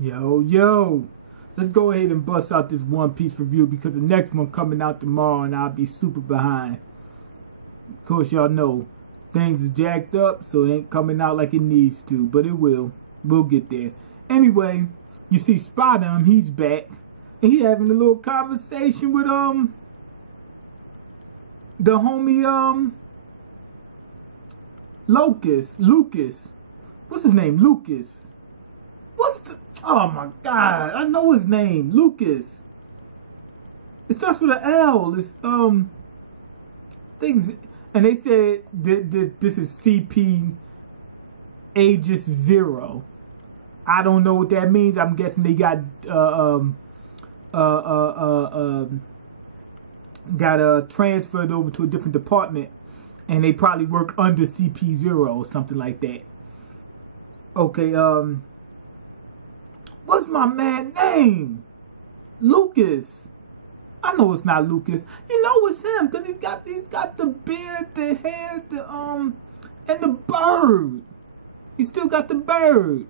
Yo, let's go ahead and bust out this One Piece review because the next one coming out tomorrow and I'll be super behind. Of course, y'all know things are jacked up, so it ain't coming out like it needs to, but it will. We'll get there. Anyway, you see Spider, he's back, and he having a little conversation with the homie Lucas. What's his name? Lucas. Oh my God, I know his name. Lucas. It starts with an L. It's things, and they said this is CP Aegis 0. I don't know what that means. I'm guessing they got transferred over to a different department, and they probably work under CP0 or something like that. Okay, what's my man's name? Lucas. I know it's not Lucas. You know it's him because he's got the beard, the hair, and the bird. He still got the bird.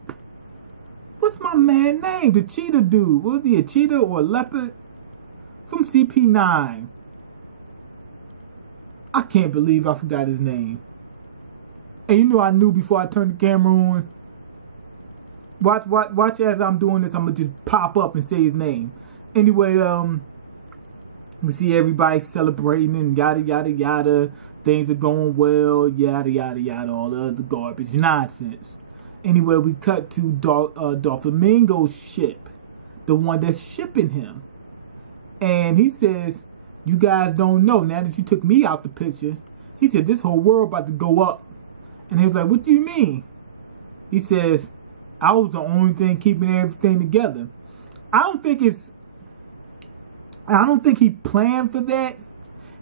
What's my man's name? The cheetah dude. Was he a cheetah or a leopard? From CP9. I can't believe I forgot his name. And you know I knew before I turned the camera on. Watch as I'm doing this. I'm gonna just pop up and say his name. Anyway, we see everybody celebrating and yada yada yada. Things are going well. Yada yada yada. All the other garbage nonsense. Anyway, we cut to Doflamingo's ship, the one that's shipping him, and he says, "You guys don't know now that you took me out the picture." He said, "This whole world about to go up," and he was like, "What do you mean?" He says, "I was the only thing keeping everything together." I don't think he planned for that.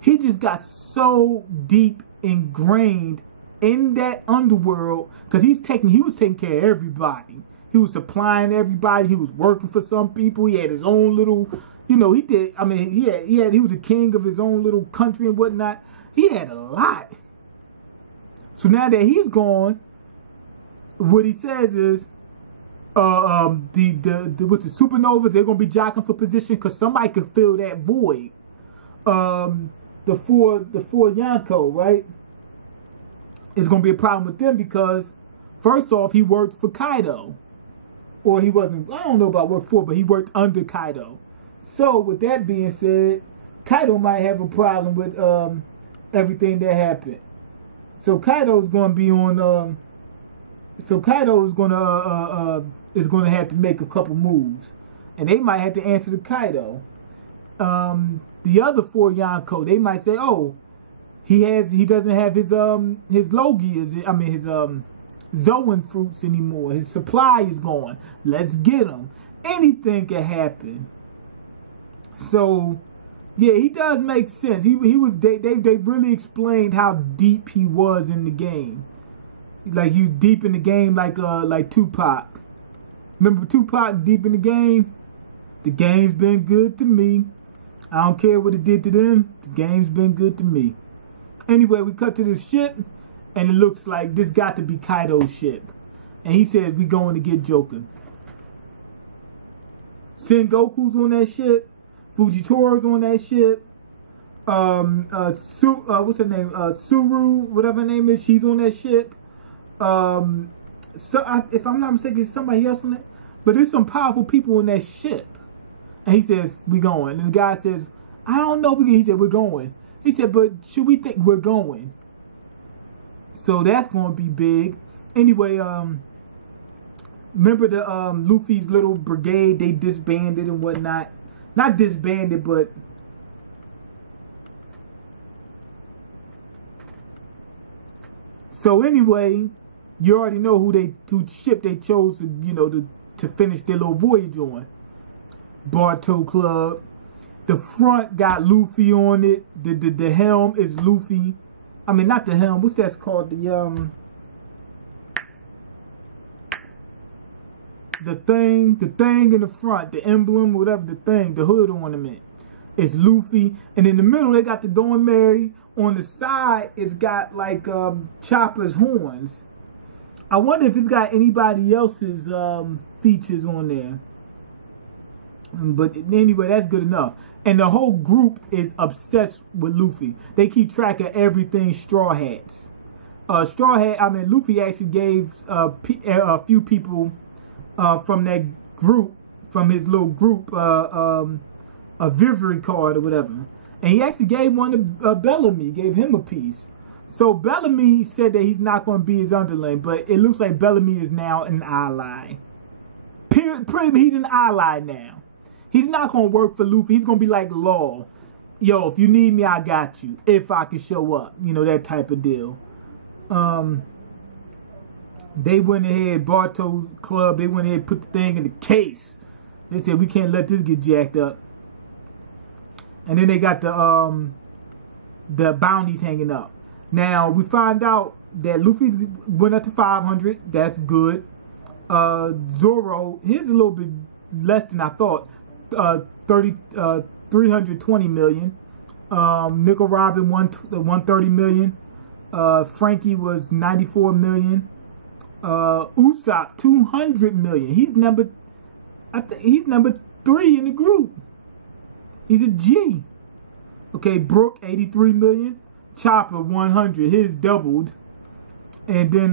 He just got so deep ingrained in that underworld because he was taking care of everybody. He was supplying everybody. He was working for some people. He had his own little, he did. I mean, he was a king of his own little country and whatnot. He had a lot. So now that he's gone, what he says is, with the supernovas, they're gonna be jockeying for position because somebody could fill that void. The four Yonko, right? It's gonna be a problem with them because first off, he worked for Kaido, or he wasn't. I don't know about work for, but he worked under Kaido. So with that being said, Kaido might have a problem with everything that happened. So Kaido's gonna be on. So Kaido is gonna have to make a couple moves, and they might have to answer to Kaido. The other four Yonko, they might say, "Oh, he doesn't have his Logias, his Zoan fruits anymore. His supply is gone. Let's get him." Anything can happen. So yeah, he does make sense. They really explained how deep he was in the game. Like he was deep in the game, like Tupac. Remember Tupac, deep in the game? The game's been good to me. I don't care what it did to them. The game's been good to me. Anyway, we cut to this ship, and it looks like this got to be Kaido's ship. And he says, "We going to get Joker." Sengoku's on that ship. Fujitori's on that ship. What's her name? Suru, whatever her name is, she's on that ship. If I'm not mistaken, there's somebody else on it. But there's some powerful people on that ship. And he says, "We going." And the guy says, "I don't know." He said, "We're going." He said, "But should we think we're going?" So that's going to be big. Anyway, remember the Luffy's little brigade? They disbanded and whatnot. Not disbanded, but so anyway, you already know who ship they chose to finish their little voyage on. Barto Club. The front got Luffy on it. The helm is Luffy. I mean, not the helm. What's that called? The thing in the front, the emblem, whatever the hood ornament. It's Luffy. And in the middle, they got the Going Merry. On the side, it's got like Chopper's horns. I wonder if it's got anybody else's features on there. But anyway, that's good enough. And the whole group is obsessed with Luffy. They keep track of everything Straw Hats. Luffy actually gave a few people from that group, from his little group, a Vivery card or whatever. And he actually gave one to Bellamy, gave him a piece. So Bellamy said that he's not going to be his underling, but it looks like Bellamy is now an ally. He's an ally now. He's not going to work for Luffy. He's going to be like Law. Yo, if you need me, I got you. If I can show up. You know, that type of deal. They went ahead, Barto's Club, they went ahead and put the thing in the case. They said, we can't let this get jacked up. And then they got the bounties hanging up. Now, we find out that Luffy went up to 500. That's good. Zoro, his a little bit less than I thought. 320 million. Nickel Robin, 130 million. Frankie was 94 million. Usopp, 200 million. He's number 3 in the group. He's a G. Okay, Brook, 83 million. Chopper, 100. His doubled. And then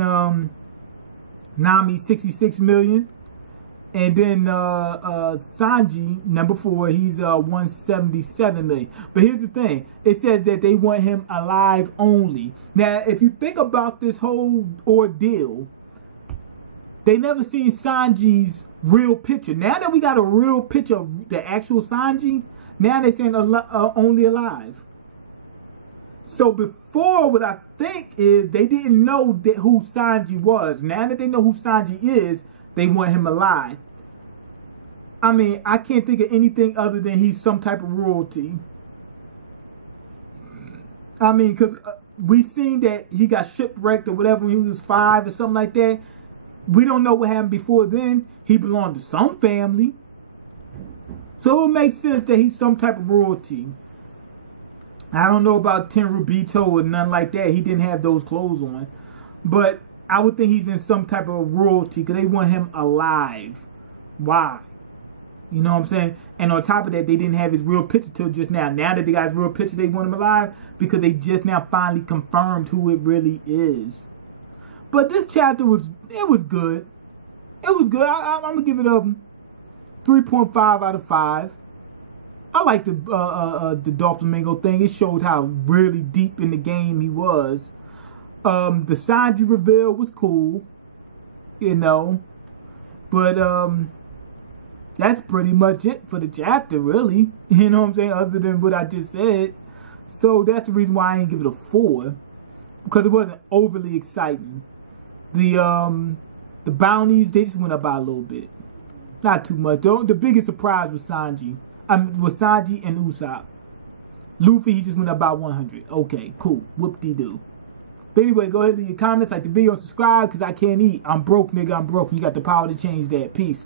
Nami, 66 million. And then Sanji, number 4, he's 177 million. But here's the thing. It says that they want him alive only. Now, if you think about this whole ordeal, they never seen Sanji's real picture. Now that we got a real picture of the actual Sanji, now they're saying only alive. So before, what I think is they didn't know who Sanji was. Now that they know who Sanji is, they want him alive. I mean, I can't think of anything other than he's some type of royalty. I mean, because we seen that he got shipwrecked or whatever when he was 5 or something like that. We don't know what happened before then. He belonged to some family. So it makes sense that he's some type of royalty. I don't know about Tenryubito or nothing like that. He didn't have those clothes on. But I would think he's in some type of royalty because they want him alive. Why? You know what I'm saying? And on top of that, they didn't have his real picture till just now. Now that they got his real picture, they want him alive because they just now finally confirmed who it really is. But this chapter was good. It was good. I'm going to give it a 3.5 out of 5. I like the Doflamingo thing. It showed how really deep in the game he was. The Sanji reveal was cool, you know. But that's pretty much it for the chapter, really. You know what I'm saying? Other than what I just said. So that's the reason why I didn't give it a 4. Because it wasn't overly exciting. The bounties, they just went up by a little bit. Not too much. The biggest surprise was Sanji. Was Sanji and Usopp. Luffy, he just went up by 100. Okay, cool. Whoop-de-doo. But anyway, go ahead and leave your comments, like the video, and subscribe, because I can't eat. I'm broke, nigga. I'm broke. You got the power to change that. Peace.